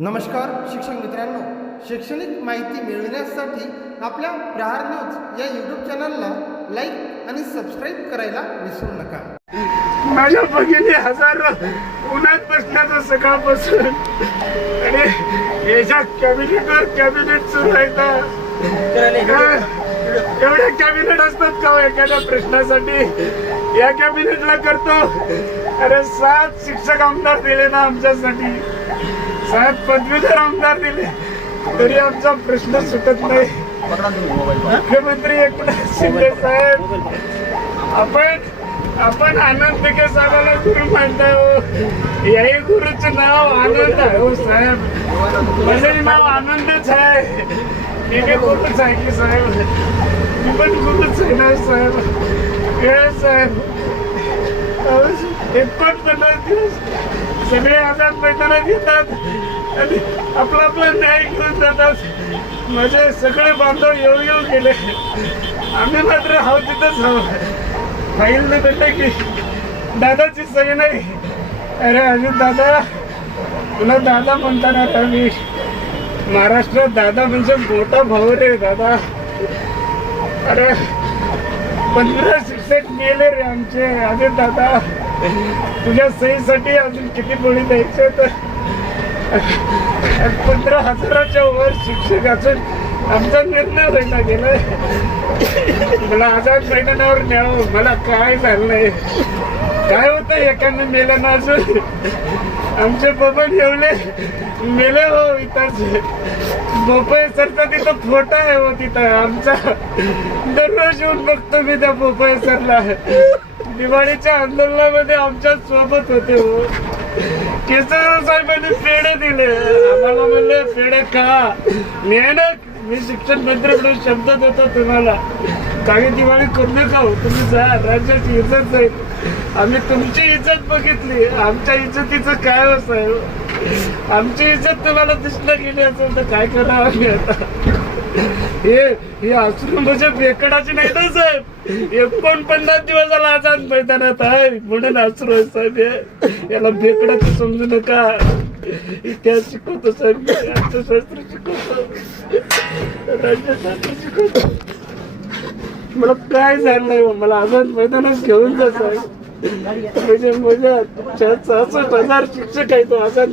नमस्कार शिक्षक मित्रांनो. शैक्षणिक माहिती मिळविण्यासाठी आपल्या प्रहार न्यूज या यूट्यूब चॅनलला लाईक आणि सबस्क्राईब करायला विसरू नका. माझ्या भगिनी हजार उन्हात बसण्याचं सकाळपासून आणि याच्या कॅबिनेटवर कॅबिनेट सुरू आहे का एवढे कॅबिनेट असतात का हो एखाद्या प्रश्नासाठी? या कॅबिनेटला करतो. अरे सात शिक्षक आमदार दिले ना आमच्यासाठी. साहेब पदवीधर आमदार दिले. तरी आमचा प्रश्न सुटत नाही. मुख्यमंत्री एकनाथ शिंदे साहेब आपण आपण आनंद पिके साहेबाला गुरु मानताय हो. याही गुरुचं नाव आनंद आहे हो साहेब. म्हणजे नाव आनंदच आहे. मी बी गुरुच आहे की साहेब. मी पण गुरुच आहे ना साहेब. वेळ साहेब. एकोणपन्नास दिवस सगळे आझाद मैदानात येतात. आणि आपला आपला न्याय घेऊन जातात. माझे सगळे बांधव येऊ येऊ गेले. आम्ही मात्र हा तिथंच हवं. फाईल भेटलं की दादाची सही नाही. अरे अजून दादा तुला दादा म्हणताना आता मी महाराष्ट्रात दादा म्हणजे मोठा भाऊ रे दादा. अरे पंधरा शिक्षक गेले रे आमचे. अजित दादा तुझ्या सहीसाठी अजून किती पोळी द्यायचे तर? पंधरा हजाराच्या वर शिक्षक आमचा निर्णय व्हायला गेलाय. मला आझाद मैदानावर न्यावं मला काय झालंय काय होतं एकानं मेलं ना अजून? आमचे बबन एवढे मेले हो इथंच. भोपळे सरचा तिथं फोटो आहे हो तिथं आमचा. दररोज येऊन बघतो मी त्या भोपळे सरला दिवाळीच्या आंदोलनामध्ये आमच्यासोबत होते हो. केसर साहेबांनी पेढे दिले. आम्हाला म्हणले पेढे खा. मेहनत मी शिक्षण मंत्री म्हणून शब्द देतो तुम्हाला. काही दिवाळी करू नका हो तुम्ही जा राज्याची इज्जत जाईल आम्ही तुमची इज्जत बघितली. आमच्या इज्जतीचं काय हो साहेब? आमची इज्जत तुम्हाला दिसलं गेली असेल तर काय करावं आम्ही आता? हे हे अश्रू म्हणजे बेकडाचे नाही ना साहेब? एकोणपन्नास दिवस झाला आझाद मैदानात आहे. म्हणून आहे साहेब हे. याला बेकडाचं समजू नका. इतिहास शिकवतो साहेब. अर्थशास्त्र शिकवतो. राज्यशास्त्र शिकवतो. मला काय झालंय हो? मला आझाद मैदानात घेऊन जा साहेब. म्हणजे माझ्या सहासष्ट हजार शिक्षक आहे तो आझाद